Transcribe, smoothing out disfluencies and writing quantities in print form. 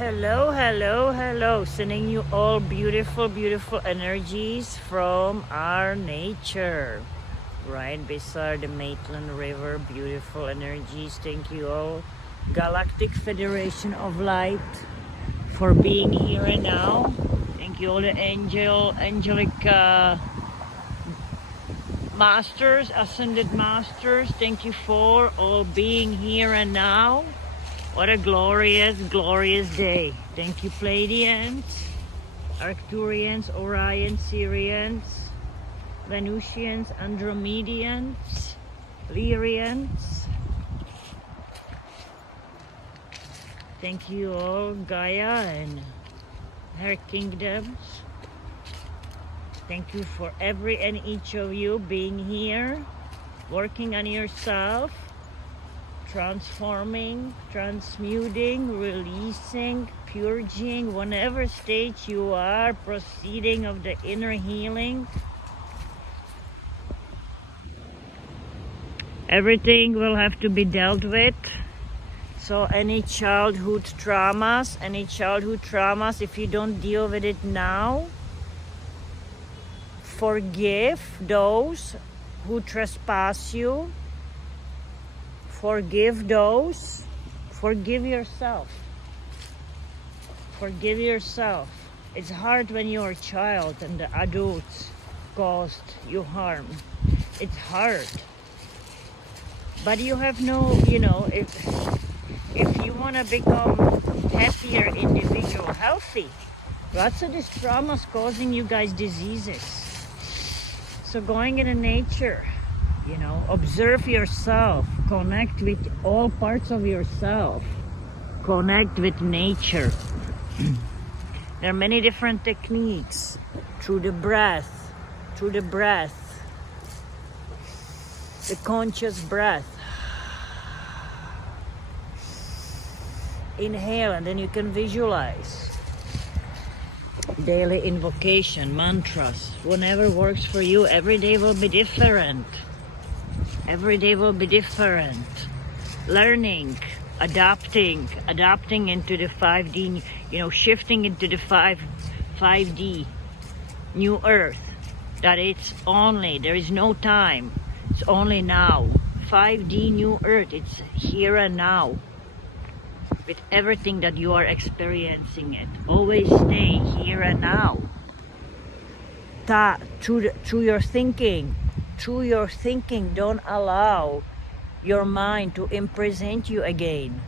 Hello, hello, hello. Sending you all beautiful, beautiful energies from our nature. Right beside the Maitland River. Beautiful energies. Thank you all. Galactic Federation of Light for being here and now. Thank you all the angelic masters, ascended masters. Thank you for all being here and now. What a glorious, glorious day. Thank you, Pleiadians, Arcturians, Orions, Sirians, Venusians, Andromedians, Lyrians. Thank you all, Gaia and her kingdoms. Thank you for every and each of you being here, working on yourself, transforming, transmuting, releasing, purging, whatever stage you are, proceeding of the inner healing. Everything will have to be dealt with. So any childhood traumas, if you don't deal with it now, forgive those who trespass you. Forgive those. Forgive yourself. Forgive yourself. It's hard when you're a child and the adults caused you harm. It's hard. But you have no, if you want to become happier individual, healthy, lots of this trauma is causing you guys diseases. So going into nature, observe yourself, connect with all parts of yourself, connect with nature. There are many different techniques through the breath, the conscious breath. Inhale and then you can visualize. Daily invocation, mantras, whatever works for you. Every day will be different. Every day will be different. Learning, adapting into the 5D, shifting into the 5D, new earth. That there is no time. It's only now. 5D new earth, it's here and now. With everything that you are experiencing it. Always stay here and now. Through your thinking. Through your thinking, don't allow your mind to imprison you again.